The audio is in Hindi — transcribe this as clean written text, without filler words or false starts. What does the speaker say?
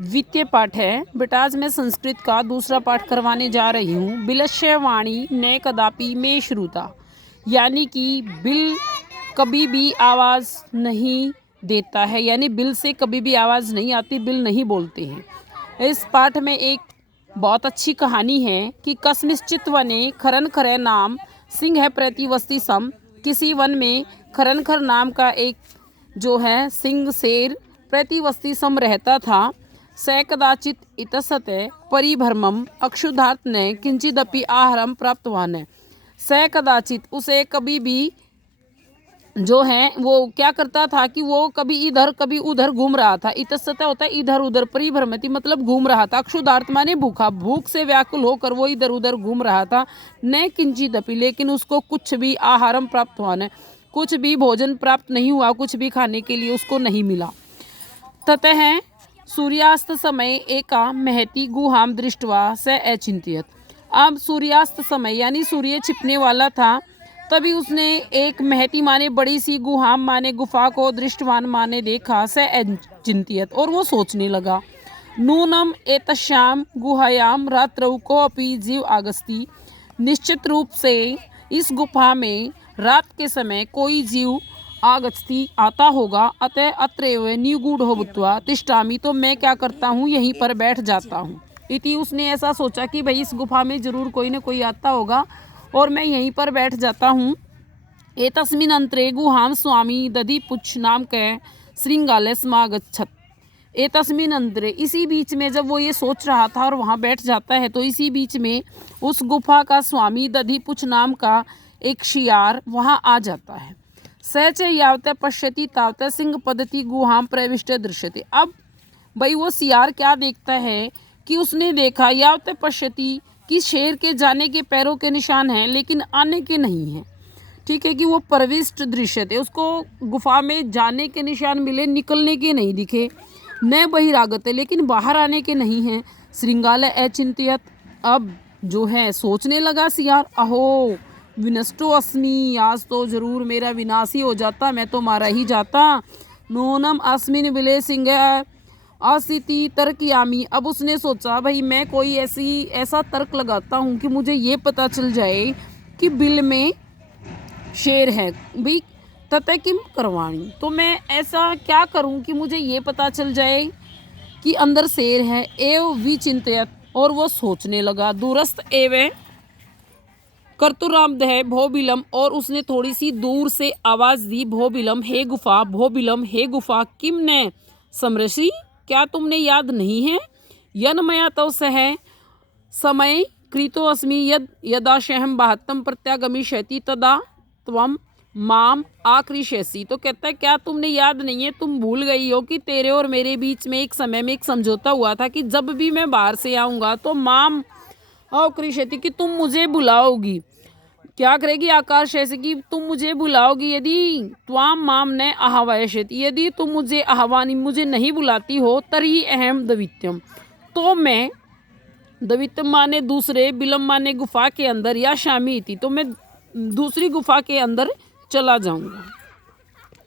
द्वितीय पाठ है। बेटा आज मैं संस्कृत का दूसरा पाठ करवाने जा रही हूँ। बिलस्य वाणी ने कदापि में श्रुता, यानी कि बिल कभी भी आवाज़ नहीं देता है, यानी बिल से कभी भी आवाज़ नहीं आती, बिल नहीं बोलते हैं। इस पाठ में एक बहुत अच्छी कहानी है कि कस्मिश्चित वने खरन खरे नाम सिंह है प्रतिवस्ती सम। किसी वन में खरन खर नाम का एक जो है सिंह शेर प्रतिवस्ती सम रहता था। स कदाचित इतसते परिभ्रमम अक्षुधार्थ ने किंचिदपि आहारम प्राप्तवान है। स कदाचित उसे कभी भी जो है वो क्या करता था कि वो कभी इधर कभी उधर घूम रहा था। इतसते होता है इधर उधर, परिभ्रमति मतलब घूम रहा था। अक्षुधार्थ माने भूखा, भूख से व्याकुल होकर वो इधर उधर घूम रहा था। न किंचिदपि, लेकिन उसको कुछ भी आहारम प्राप्त हुआ न, कुछ भी भोजन प्राप्त नहीं हुआ, कुछ भी खाने के लिए उसको नहीं मिला। ततः सूर्यास्त समय एका महती गुहाम दृष्टवा स अचिंत्यत। अब सूर्यास्त समय यानी सूर्य छिपने वाला था, तभी उसने एक महती माने बड़ी सी गुहाम माने गुफा को दृष्टवान माने देखा। स अचिंत्यत, और वो सोचने लगा। नूनम एतश्याम गुहायाम रात्रौ कोऽपि जीव आगस्ति। निश्चित रूप से इस गुफा में रात के समय कोई जीव आगच्छति आता होगा। अतः अत्रैव निगूढ़ो भूत्वा तिष्ठामि, तो मैं क्या करता हूँ यहीं पर बैठ जाता हूँ। इति उसने ऐसा सोचा कि भाई इस गुफा में जरूर कोई न कोई आता होगा और मैं यहीं पर बैठ जाता हूँ। एतस्मिन् अंतरे गुहां स्वामी दधिपुच्छ नाम के श्रृंगालय समागच्छत्। एतस्मिन् अंतरे, इसी बीच में जब वो ये सोच रहा था और वहाँ बैठ जाता है, तो इसी बीच में उस गुफा का स्वामी दधिपुच्छ नाम का एक शियार वहाँ आ जाता है। स च यावते पश्यति तावते सिंह पद्धति गुहां प्रविष्ट दृश्यते। अब भाई वो सियार क्या देखता है कि उसने देखा यावते पश्यति कि शेर के जाने के पैरों के निशान हैं, लेकिन आने के नहीं हैं। ठीक है कि वो प्रविष्ट दृश्य थे, उसको गुफा में जाने के निशान मिले, निकलने के नहीं दिखे। न बहिरागत, लेकिन बाहर आने के नहीं हैं। श्रृंगालय अचिंत्यत, अब जो है सोचने लगा सियार, अहो विनष्टो अस्मि, आज तो जरूर मेरा विनाश ही हो जाता, मैं तो मारा ही जाता। नूनम अस्मिन विले सिंह अस्थिति तर्कयामी। अब उसने सोचा भाई मैं कोई ऐसा तर्क लगाता हूँ कि मुझे ये पता चल जाए कि बिल में शेर है। भाई ततः किम करवाणी, तो मैं ऐसा क्या करूँ कि मुझे ये पता चल जाए कि अंदर शेर है। एव विचिंतयत, और वो सोचने लगा। दूरस्थ एवं कर्तुरामद है भोबिलम, और उसने थोड़ी सी दूर से आवाज दी, भोबिलम हे गुफा, भोबिलम हे गुफा, किम ने समरसी, क्या तुमने याद नहीं है। यन्मया तो सह समय कृतो अस्मि यद यदाशहम बाहत्तम प्रत्यागमिष्यति तदा त्वम माम आकृष्यसि। तो कहता है क्या तुमने याद नहीं है, तुम भूल गई हो कि तेरे और मेरे बीच में एक समय में एक समझौता हुआ था कि जब भी मैं बाहर से आऊँगा तो माम आकृष्यति, कि तुम मुझे बुलाओगी। क्या करेगी, आकाश ऐसे कि तुम मुझे बुलाओगी। यदि त्वाम माम ने आह्वायष्यति, यदि तुम मुझे आह्वानी मुझे नहीं बुलाती हो, तर्हि अहम दवित्यम, तो मैं दवित्यम माने दूसरे, बिलम माने गुफा के अंदर, या शामी थी, तो मैं दूसरी गुफा के अंदर चला जाऊंगा।